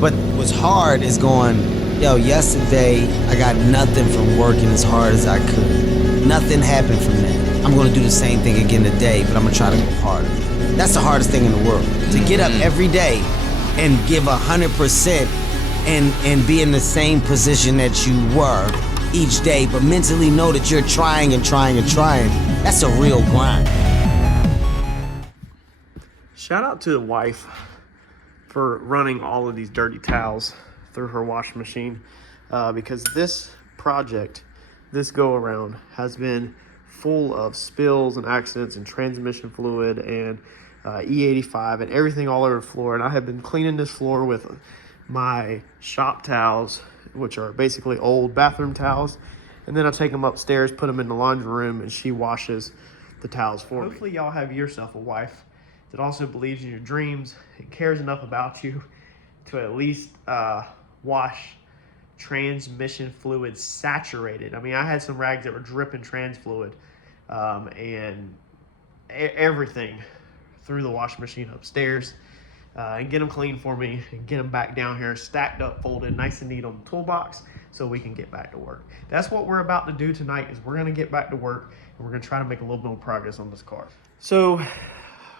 But what's hard is going, yo, yesterday I got nothing from working as hard as I could. Nothing happened from that. I'm gonna do the same thing again today, but I'm gonna try to go harder. That's the hardest thing in the world. To get up every day and give 100% and be in the same position that you were each day, but mentally know that you're trying and trying and trying. That's a real grind. Shout out to the wife for running all of these dirty towels through her washing machine, because this project, this go around, has been full of spills and accidents and transmission fluid and E85 and everything all over the floor. And I have been cleaning this floor with my shop towels, which are basically old bathroom towels, and then I take them upstairs, put them in the laundry room, and she washes the towels for me. Hopefully y'all have yourself a wife that also believes in your dreams and cares enough about you to at least wash transmission fluid saturated. I mean, I had some rags that were dripping trans fluid and everything through the washing machine upstairs, and get them clean for me and get them back down here stacked up, folded nice and neat on the toolbox so we can get back to work. That's what we're about to do tonight, is we're going to get back to work and we're going to try to make a little bit of progress on this car. So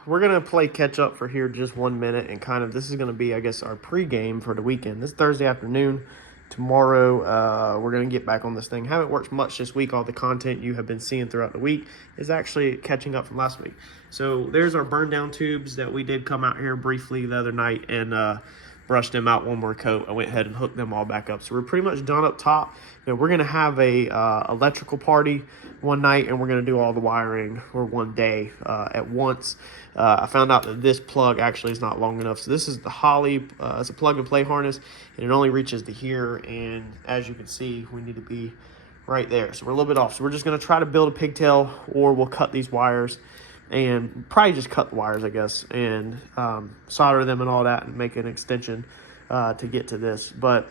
we're going to play catch up for here just 1 minute, and kind of this is going to be, I guess, our pregame for the weekend. This Thursday afternoon. Tomorrow, we're going to get back on this thing. Haven't worked much this week. All the content you have been seeing throughout the week is actually catching up from last week. So there's our burn down tubes that we did come out here briefly the other night and brushed them out one more coat. I went ahead and hooked them all back up. So we're pretty much done up top. You know, we're going to have a electrical party one night, and we're going to do all the wiring for one day at once. I found out that this plug actually is not long enough. So this is the Holley. It's a plug and play harness, and it only reaches to here. And as you can see, we need to be right there. So we're a little bit off. So we're just going to try to build a pigtail, or we'll cut these wires and probably just cut the wires, I guess, and solder them and all that and make an extension to get to this. But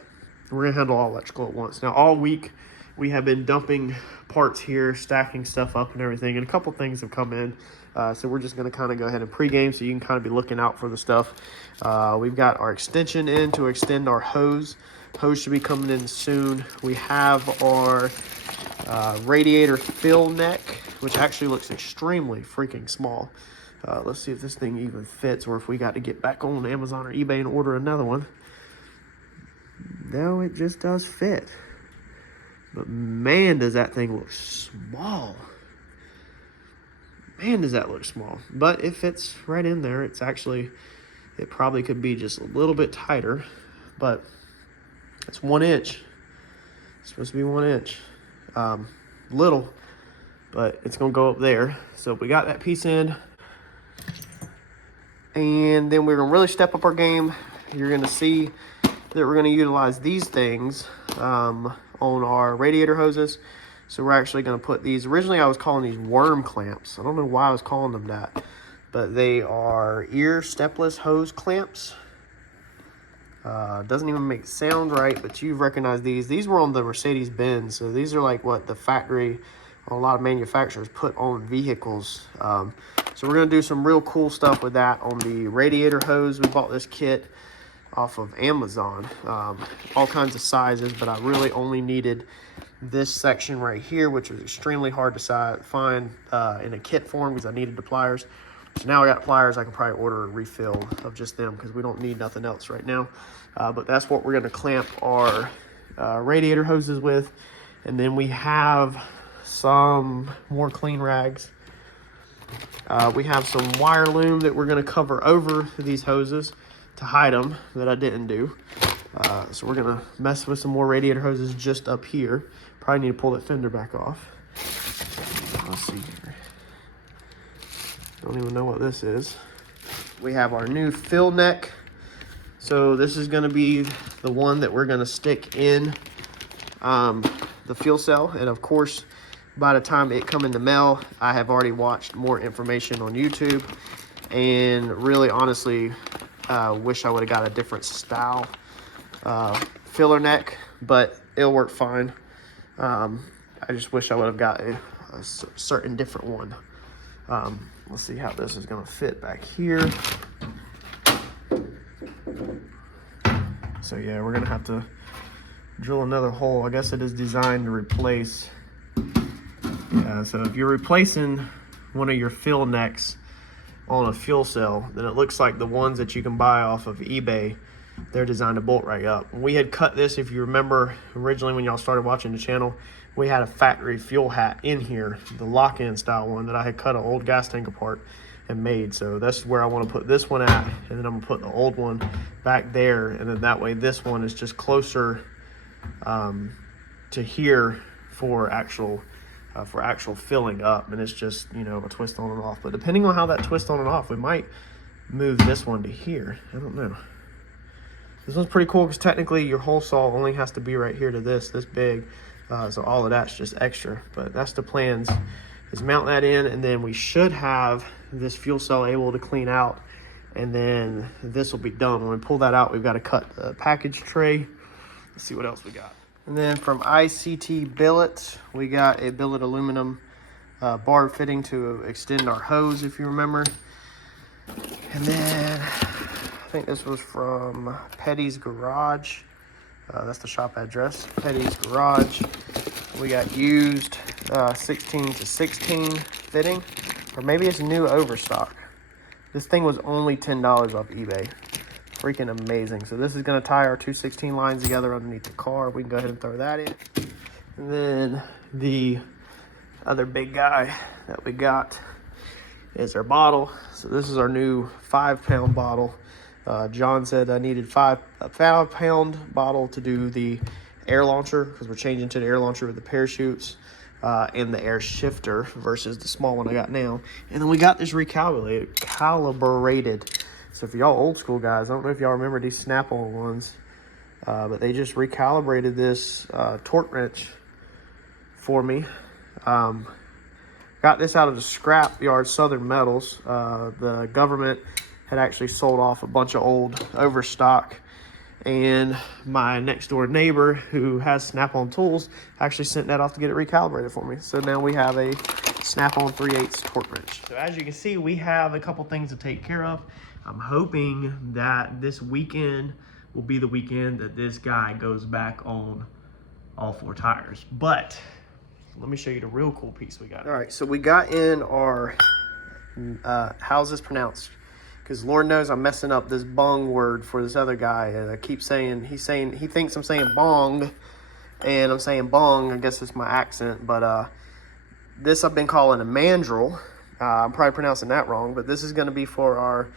we're going to handle all electrical at once. Now, all week we have been dumping parts here, stacking stuff up and everything, and a couple things have come in. So we're just going to kind of go ahead and pregame so you can kind of be looking out for the stuff. We've got our extension in to extend our hose. Hose should be coming in soon. We have our radiator fill neck, which actually looks extremely freaking small. Let's see if this thing even fits, or if we got to get back on Amazon or eBay and order another one. No, it just does fit. But man, does that thing look small. Man, does that look small. But it fits right in there. It's actually, it probably could be just a little bit tighter, but it's 1 inch. It's supposed to be 1 inch. Little, but it's going to go up there. So we got that piece in. And then we're going to really step up our game. You're going to see that we're going to utilize these things on our radiator hoses. So we're actually going to put these, originally I was calling these worm clamps. I don't know why I was calling them that, but they are ear stepless hose clamps. Doesn't even make sound right, but you've recognized these. These were on the Mercedes-Benz, so these are like what the factory, a lot of manufacturers put on vehicles. So we're going to do some real cool stuff with that on the radiator hose. We bought this kit off of Amazon, all kinds of sizes, but I really only needed this section right here, which was extremely hard to find in a kit form because I needed the pliers. So now I got pliers. I can probably order a refill of just them because we don't need nothing else right now. But that's what we're going to clamp our radiator hoses with. And then we have some more clean rags. We have some wire loom that we're going to cover over these hoses to hide them that I didn't do. So we're going to mess with some more radiator hoses just up here. Probably need to pull that fender back off. Let's see here. Don't even know what this is. We have our new fill neck. So this is going to be the one that we're going to stick in the fuel cell. And of course, by the time it come in the mail, I have already watched more information on YouTube. And really, honestly, wish I would have got a different style filler neck, but it'll work fine. I just wish I would have got a certain different one. Let's see how this is going to fit back here. So yeah, we're gonna have to drill another hole. I guess it is designed to replace. Yeah, so if you're replacing one of your fill necks on a fuel cell, then it looks like the ones that you can buy off of eBay, they're designed to bolt right up. We had cut this, if you remember originally when y'all started watching the channel, we had a factory fuel hat in here, the lock-in style one that I had cut an old gas tank apart and made. So that's where I want to put this one at, and then I'm gonna put the old one back there, and then that way this one is just closer to here for actual filling up, and it's just, you know, a twist on and off. But depending on how that twist on and off, we might move this one to here. I don't know. This one's pretty cool because technically your hole saw only has to be right here to this big. So all of that's just extra, but that's the plans, is mount that in, and then we should have this fuel cell able to clean out, and then this will be done. When we pull that out, we've got to cut the package tray. Let's see what else we got. And then from ICT Billet, we got a billet aluminum barb fitting to extend our hose, if you remember. And then I think this was from Petty's Garage. That's the shop address, Petty's Garage. We got used 16 to 16 fitting, or maybe it's new overstock. This thing was only $10 off eBay. Freaking amazing. So this is going to tie our 216 lines together underneath the car. We can go ahead and throw that in. And then the other big guy that we got is our bottle. So this is our new 5-pound bottle. John said I needed a 5-pound bottle to do the air launcher, because we're changing to the air launcher with the parachutes and the air shifter versus the small one I got now. And then we got this calibrated. So for y'all old school guys, I don't know if y'all remember these Snap-on ones, but they just recalibrated this torque wrench for me. Got this out of the scrap yard, Southern Metals. The government had actually sold off a bunch of old overstock, and my next door neighbor who has Snap-on tools actually sent that off to get it recalibrated for me. So now we have a Snap-on 3/8 torque wrench. So as you can see, we have a couple things to take care of. I'm hoping that this weekend will be the weekend that this guy goes back on all 4 tires. But let me show you the real cool piece we got. All right, so we got in our, how's this pronounced? Because Lord knows I'm messing up this bong word for this other guy. And I keep saying, he thinks I'm saying bong, and I'm saying bong. I guess it's my accent. But this I've been calling a mandrel. I'm probably pronouncing that wrong, but this is going to be for our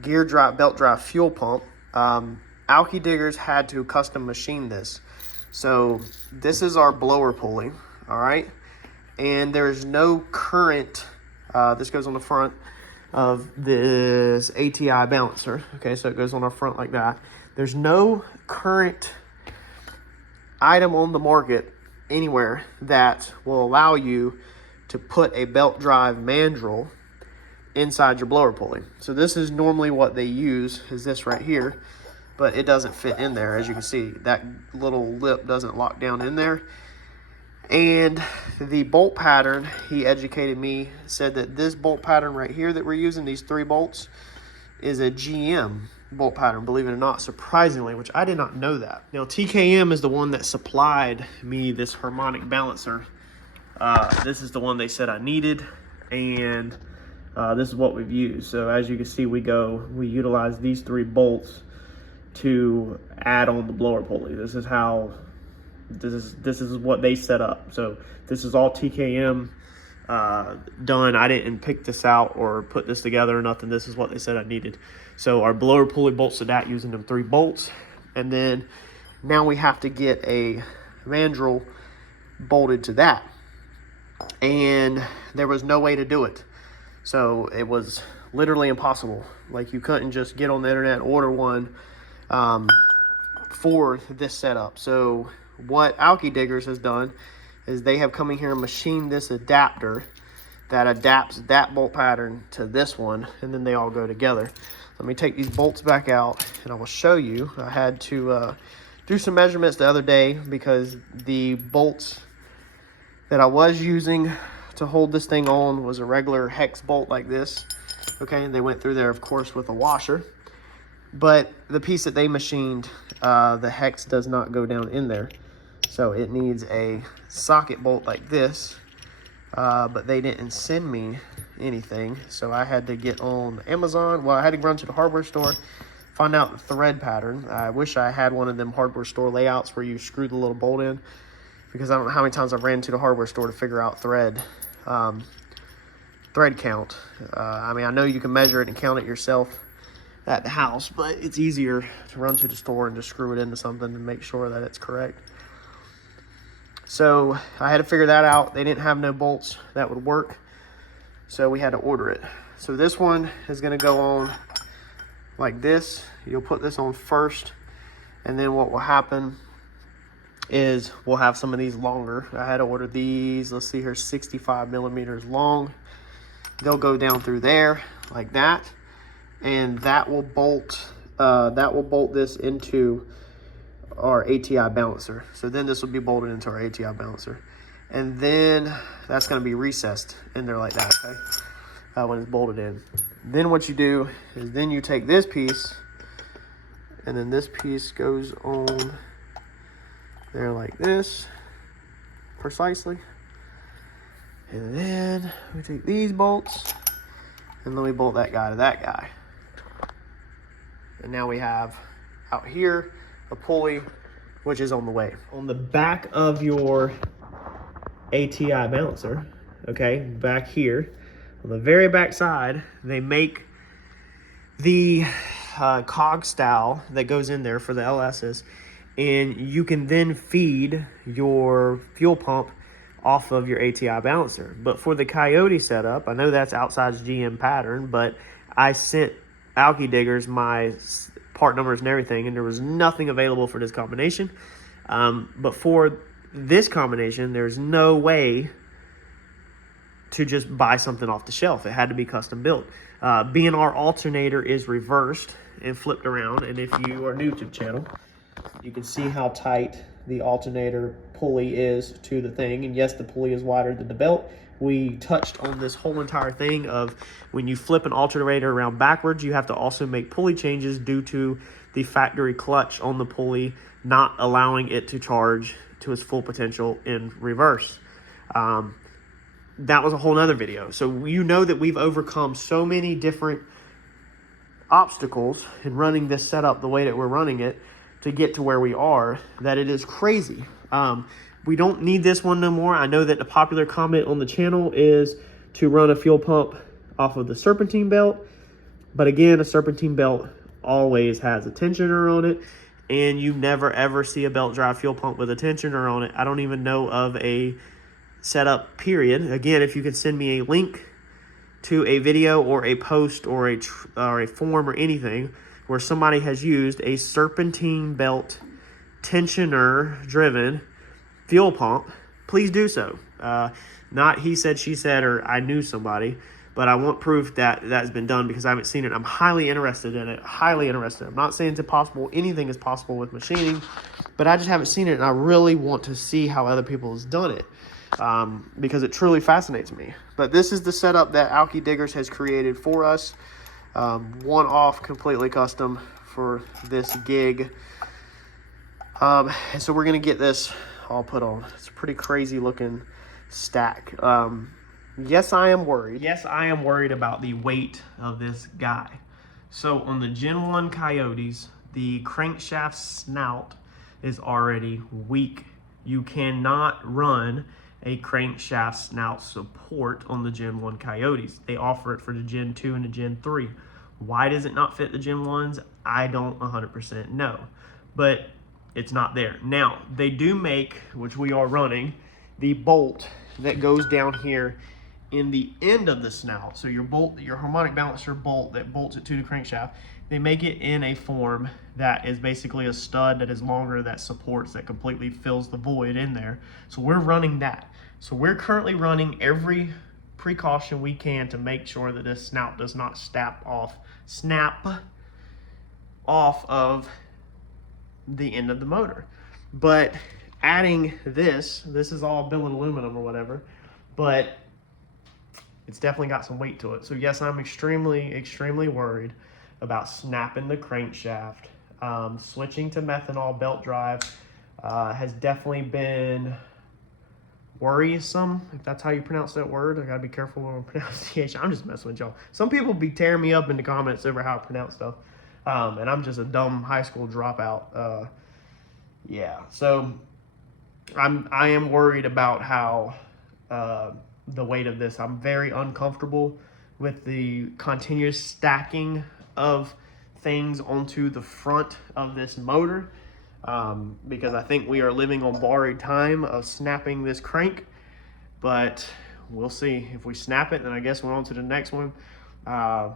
gear drive, belt drive fuel pump. AlkyDiggers had to custom machine this. So this is our blower pulley, all right? And there's no current, this goes on the front of this ATI balancer. Okay, so it goes on our front like that. There's no current item on the market anywhere that will allow you to put a belt drive mandrel inside your blower pulley. So this is normally what they use, is this right here, but it doesn't fit in there. As you can see, that little lip doesn't lock down in there. And the bolt pattern, he educated me, said that this bolt pattern right here that we're using, these 3 bolts, is a GM bolt pattern, believe it or not, surprisingly, which I did not know that. Now, TKM is the one that supplied me this harmonic balancer. This is the one they said I needed, and this is what we've used. So as you can see, we utilize these 3 bolts to add on the blower pulley. This is what they set up. So this is all TKM done. I didn't pick this out or put this together or nothing. This is what they said I needed. So our blower pulley bolts to that using them 3 bolts. And then now we have to get a mandrel bolted to that. And there was no way to do it. So it was literally impossible. Like, you couldn't just get on the internet and order one for this setup. So what AlkyDiggers has done is they have come in here and machined this adapter that adapts that bolt pattern to this one, and then they all go together. Let me take these bolts back out and I will show you. I had to do some measurements the other day because the bolts that I was using to hold this thing on was a regular hex bolt like this. Okay, and they went through there, of course, with a washer. But the piece that they machined, the hex does not go down in there. So it needs a socket bolt like this. But they didn't send me anything. So I had to get on Amazon. Well, I had to run to the hardware store, find out the thread pattern. I wish I had one of them hardware store layouts where you screw the little bolt in, because I don't know how many times I've ran to the hardware store to figure out thread count. I mean, I know you can measure it and count it yourself at the house, but it's easier to run to the store and just screw it into something and make sure that it's correct. So I had to figure that out. They didn't have no bolts that would work, so we had to order it. So this one is going to go on like this. You'll put this on first, and then what will happen is we'll have some of these longer. I had to order these, let's see here, 65 millimeters long. They'll go down through there like that, and that will bolt this into our ATI balancer. So then this will be bolted into our ATI balancer, and then that's going to be recessed in there like that, okay, when it's bolted in. Then what you do is then you take this piece, and then this piece goes on there like this, precisely. And then we take these bolts, and then we bolt that guy to that guy. And now we have out here a pulley, which is on the way. On the back of your ATI balancer, okay, back here, on the very back side, they make the cog style that goes in there for the LSs, and you can then feed your fuel pump off of your ATI balancer. But for the Coyote setup, I know that's outside GM pattern, but I sent AlkyDiggers my part numbers and everything, and there was nothing available for this combination. But for this combination, there's no way to just buy something off the shelf. It had to be custom built. Being our alternator is reversed and flipped around, and if you are new to the channel, you can see how tight the alternator pulley is to the thing. And yes, the pulley is wider than the belt. We touched on this whole entire thing of when you flip an alternator around backwards, you have to also make pulley changes due to the factory clutch on the pulley not allowing it to charge to its full potential in reverse. That was a whole nother video. So you know that we've overcome so many different obstacles in running this setup the way that we're running it to get to where we are, that it is crazy. We don't need this one no more. I know that the popular comment on the channel is to run a fuel pump off of the serpentine belt, but again, a serpentine belt always has a tensioner on it, and you never ever see a belt drive fuel pump with a tensioner on it. I don't even know of a setup, period. Again, if you could send me a link to a video or a post or a form or anything where somebody has used a serpentine belt tensioner driven fuel pump, please do so. Not he said, she said, or I knew somebody, but I want proof that that's been done, because I haven't seen it. I'm highly interested in it, highly interested. I'm not saying it's impossible. Anything is possible with machining, but I just haven't seen it, and I really want to see how other people has done it, because it truly fascinates me. But this is the setup that AlkyDiggers has created for us. One-off, completely custom for this gig. And so we're going to get this all put on. It's a pretty crazy looking stack. Yes, I am worried. Yes, I am worried about the weight of this guy. So on the Gen 1 Coyotes, the crankshaft snout is already weak. You cannot run a crankshaft snout support on the Gen 1 Coyotes. They offer it for the Gen 2 and the Gen 3. Why does it not fit the Gen 1s? I don't 100% know, but it's not there. Now, they do make, which we are running, the bolt that goes down here in the end of the snout. So your bolt, your harmonic balancer bolt that bolts it to the crankshaft, they make it in a form that is basically a stud that is longer, that supports, that completely fills the void in there. So we're running that. So we're currently running every precaution we can to make sure that this snout does not snap off of the end of the motor. But adding this is all billet aluminum or whatever, but it's definitely got some weight to it. So yes, I'm extremely worried about snapping the crankshaft. Switching to methanol belt drive has definitely been worrisome, if that's how you pronounce that word. I gotta be careful when I pronounce the H. I'm just messing with y'all. Some people be tearing me up in the comments over how I pronounce stuff, and I'm just a dumb high school dropout. Yeah, so I am worried about how the weight of this. I'm very uncomfortable with the continuous stacking of things onto the front of this motor. Because I think we are living on borrowed time of snapping this crank, but we'll see. If we snap it, then I guess we're on to the next one. I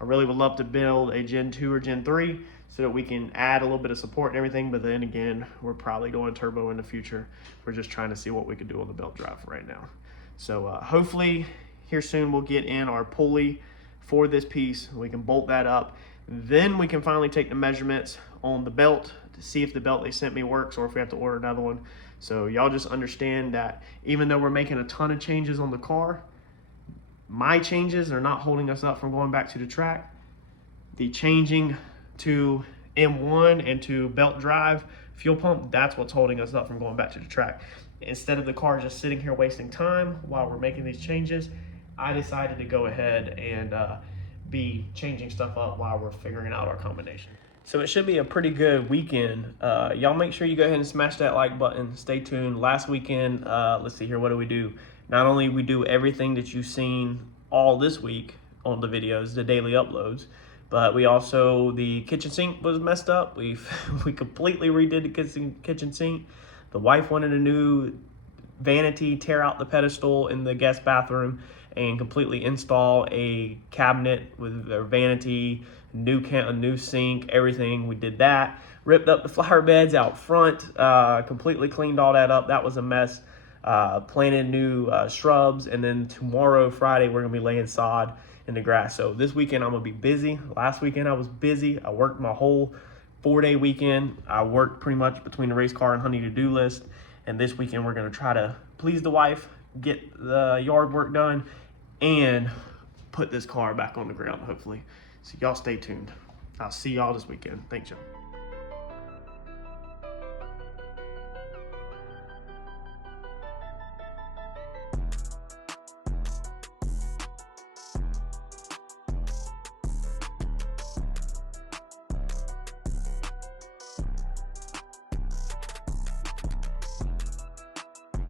really would love to build a Gen 2 or Gen 3 so that we can add a little bit of support and everything, but then again, we're probably going turbo in the future. We're just trying to see what we can do on the belt drive right now. So hopefully here soon we'll get in our pulley for this piece. We can bolt that up. Then we can finally take the measurements on the belt to see if the belt they sent me works or if we have to order another one. So y'all just understand that even though we're making a ton of changes on the car, my changes are not holding us up from going back to the track. The changing to M1 and to belt drive fuel pump, that's what's holding us up from going back to the track. Instead of the car just sitting here wasting time while we're making these changes, I decided to go ahead and be changing stuff up while we're figuring out our combination. So it should be a pretty good weekend. Y'all make sure you go ahead and smash that like button. Stay tuned. Last weekend, let's see here, what do we do? Not only we do everything that you've seen all this week on the videos, the daily uploads, but we also, the kitchen sink was messed up. We completely redid the kitchen sink. The wife wanted a new vanity, tear out the pedestal in the guest bathroom and completely install a cabinet with their vanity, a new sink, everything. We did that. Ripped up the flower beds out front, completely cleaned all that up. That was a mess. Planted new shrubs, and then tomorrow, Friday, we're gonna be laying sod in the grass. So this weekend I'm gonna be busy. Last weekend I was busy. I worked my whole 4-day weekend. I worked pretty much between the race car and honey to-do list. And this weekend we're gonna try to please the wife, get the yard work done, and put this car back on the ground, hopefully. So y'all stay tuned. I'll see y'all this weekend. Thanks, y'all.